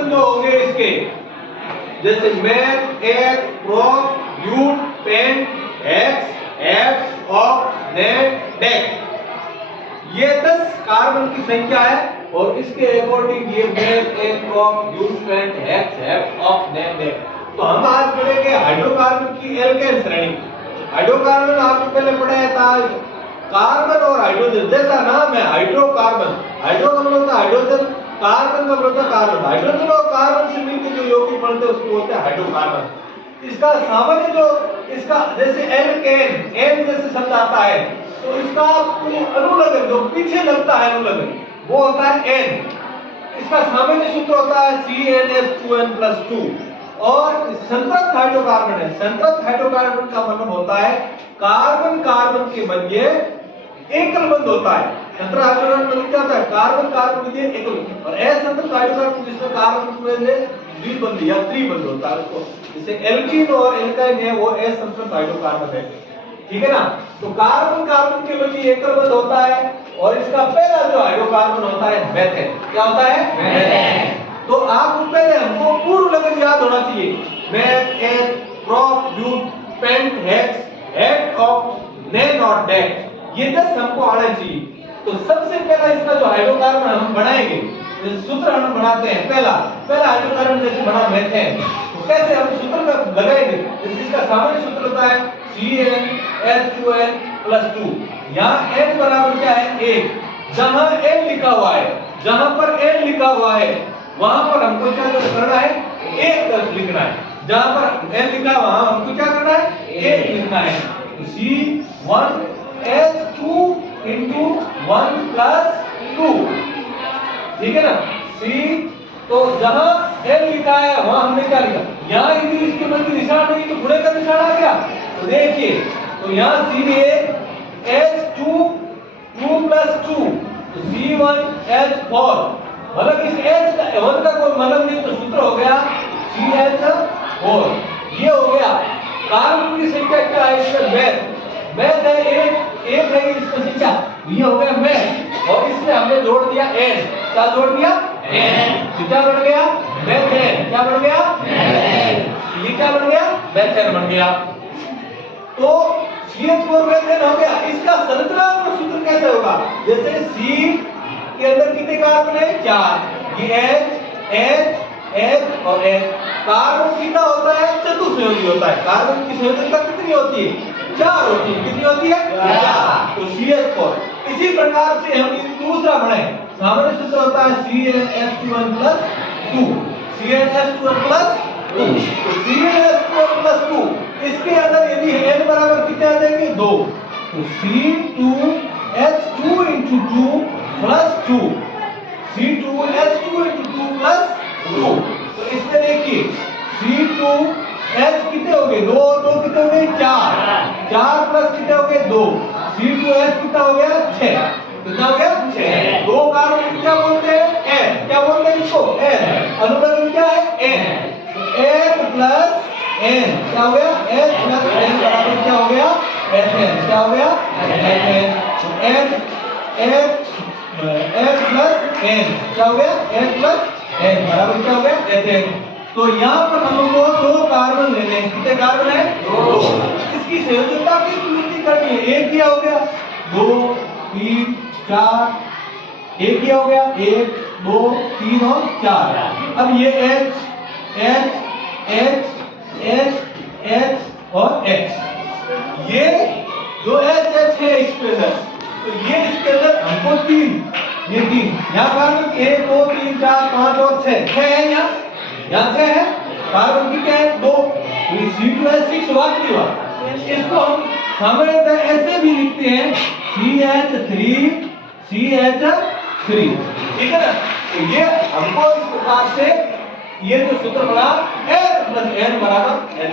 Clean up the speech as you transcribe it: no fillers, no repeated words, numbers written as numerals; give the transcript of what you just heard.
जो होंगे इसके, जैसे meth, eth, prop, but, pent, hex, hept, oct, non, dec, ये 10 कार्बन की संख्या है और इसके अकॉर्डिंग ये meth, eth, prop, but, pent, hex, hept, oct, non, dec. तो हम आज पढ़ेंगे हाइड्रोकार्बन की एल्केन श्रेणी। हाइड्रोकार्बन आपको पहले पढ़ाया था कार्बन और हाइड्रोजन, जैसा नाम है हाइड्रोकार्बन, हाइड्रो का मतलब होता है हाइड्रोजन, कार्बन का मतलब होता है कार्बन, हाइड्रोजन और कार्बन से मिलकर जो यौगिक बनते हैं उसको बोलते हैं हाइड्रोकार्बन। इसका सामान्य जो इसका जैसे एल्केन, एन जैसे शब्द आता है तो इसका अनुलग्न जो पीछे लगता है अनुलग्न वो होता है एन। इसका सामान्य सूत्र होता है CnH2n+2 और संतृप्त हाइड्रोकार्बन है। संतृप्त हाइड्रोकार्बन का मतलब होता है कार्बन कार्बन के मध्य एकल बंध होता है। संतृप्त हाइड्रोकार्बन मतलब क्या होता है? कार्बन कार्बन मध्य एकल, और असंतृप्त हाइड्रोकार्बन जिसमें कार्बन मध्य द्विबंध या त्रिबंध होता है उसको, जैसे एल्कीन और एल्काइन है वो असंतृप्त हाइड्रोकार्बन है। ठीक है ना? तो कार्बन कार्बन के मध्य एकल बंध होता है और इसका पहला जो हाइड्रोकार्बन होता है मेथेन। क्या होता है? मेथेन। तो आपको पहले हमको पूर्व लगन याद होना चाहिए। Meth, eth, prop, but, pent, hex, hept, oct, non और डेक, ये 10 हमको आना चाहिए। तो सबसे पहला इसका जो हाइड्रोकार्बन हम बनाएंगे, सूत्र हम बनाते हैं। पहला हाइड्रोकार्बन जैसे बना मेथेन, तो कैसे हम सूत्र का लगाएंगे? इसका सामान्य सूत्र होता है CnH2n+2। यहाँ n बराबर क्या है? 1। जहां n लिखा हुआ है, जहां पर n लिखा हुआ है वहां पर हमको क्या करना है? 1 लिखना है। जहां पर n लिखा है वहां हमको क्या करना है? 1 लिखना है। तो C1H2 into 1+2, ठीक है ना? तो जहां n लिखा है वहां हमने क्या लिखा? यहाँ यदि इसके मध्य निशान नहीं तो गुणे का निशान आ गया। तो देखिए, तो यहाँ CnH2 2+2, तो C1H4, मतलब इस H का 1 का कोई मतलब नहीं, तो सूत्र हो गया CH4। ये हो गया। कार्बन की संख्या क्या है? इसमें मैथ है, एक है इसमें संख्या, ये हो गया मैथ, और इसमें हमने जोड़ दिया n। क्या जोड़ दिया? n। क्या बन गया? मेथेन। क्या बन गया? मेथेन। ये क्या बन गया? मेथेन बन गया। तो CH4 मेथेन हो गया। इसका संरचनात्मक सूत्र कैसे होगा? जैसे C के अंदर कितने कार्बन है? 4। ये H और H। कार्बन कितना होता है? चतुर्संयोजी होता है। कार्बन की संयोजकता कितनी होती है? 4 होती है। कितनी होती है? 4। तो CH4। इसी प्रकार से हम दूसरा बनाए, सामान्य सूत्र होता है CnH2n+2। CnH2n+2, तो CnH2n+2 इसके अंदर यदि n बराबर कितने आ जाएंगे? 2, तो C2H2 into 2+2, C2H2 into 2+2। तो इसमें देखिए C2H कितने हो गए? 2 और 2 कितने हो गए? 4 प्लस कितने हो गए? 2। C2H कितना हो गया? 6। कितना हो गया? 6। 2 कार्बन क्या बोलते हैं? N। क्या बोलते हैं इसको? N। अनुलग्न क्या है? N। H प्लस N क्या हो गया? H प्लस N बराबर क्या हो गया? N। क्या हो गया? N। H प्लस N क्या हो गया? H प्लस N बराबर क्या हो गया? N। तो यहाँ पर हमको 2 कार्बन लेने हैं। कितने कार्बन है? 2। इसकी संयोजकता की पूर्ति करनी है। एक किया हो गया, 2 3 4, एक किया हो गया, 1 2 3 और 4। अब ये H और H, ये जो H है इसके अंदर, तो ये इसके अंदर हमको 3, ये 3 यहाँ कार्बन 1 2 3 4 5 और 6 है। यहाँ 6 है। कार्बन की क्या है? 2। तो C2H6 हुआ कि हुआ? इसको हम सामान्यतः ऐसे भी लिखते हैं CH3। ठीक है ना? तो ये हमको इस प्रकार से ये जो सूत्र बना H प्लस N बराबर N है।